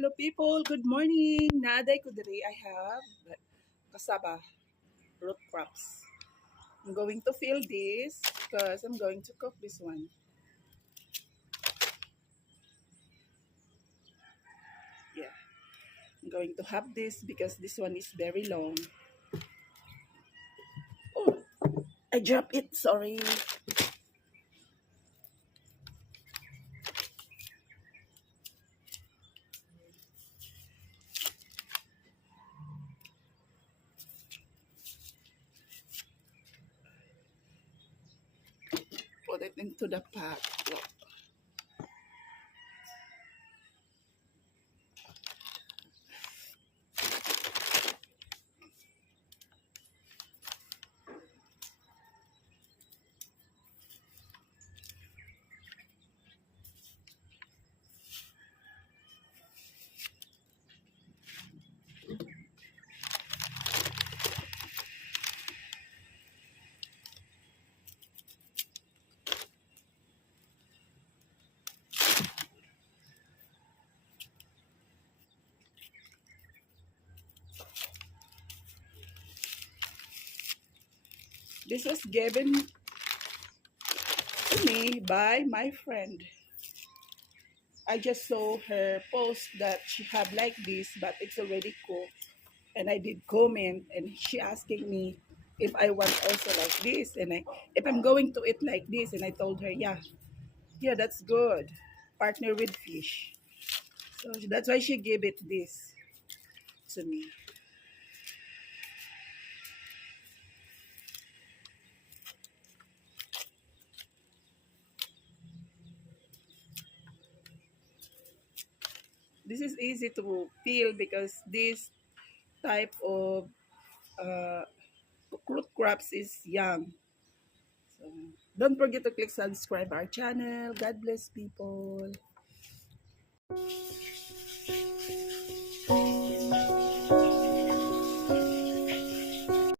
Hello people, good morning. Naday ko diri I have kasaba root crops. I'm going to fill this because I'm going to cook this one. Yeah, I'm going to have this because this one is very long. Oh, I dropped it, sorry. Put it into the pot. This was given to me by my friend. I just saw her post that she have like this, but it's already cooked. And I did comment, and she asking me if I want also like this, and if I'm going to eat like this, and I told her, yeah, that's good. Partner with fish. So that's why she gave it this to me. This is easy to peel because this type of uh, root crops is young. So don't forget to click subscribe our channel. God bless people.